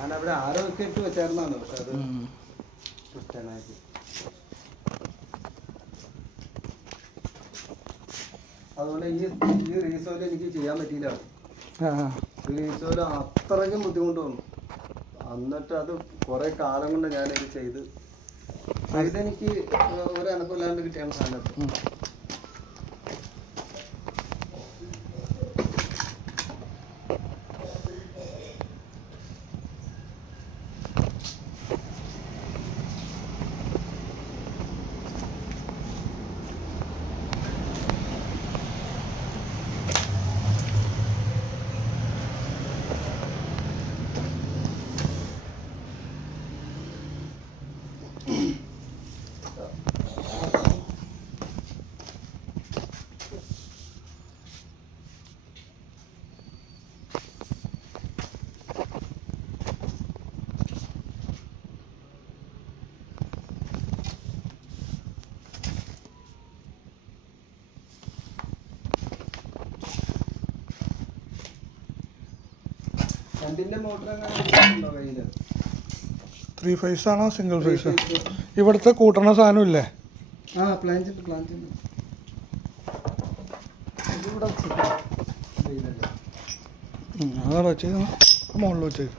ഞാനവിടെ ആരോ ഒക്കെ ഇട്ട് വെച്ചായിരുന്നാണ്, പക്ഷെ അത് കിട്ടാനായിട്ട്. അതുകൊണ്ട് ഈ റീസോയിൽ എനിക്ക് ചെയ്യാൻ പറ്റിയില്ല. ഈ റീസോയിൽ അത്രയ്ക്കും ബുദ്ധിമുട്ട് വന്നു. എന്നിട്ട് അത് കുറെ കാലം കൊണ്ട് ഞാനിത് ചെയ്ത് ഇതെനിക്ക് ഒരു അനക്കമില്ലാണ്ട് കിട്ടിയാണ് സാധനത്ത്. മോട്ടർ 3 ഫേസ് ആണോ സിംഗിൾ ഫേസ്? ഇവിടുത്തെ കൂട്ടണ സാധനം ഇല്ലേ? അതാണ് വെച്ചത്, മുകളിൽ വെച്ചത്.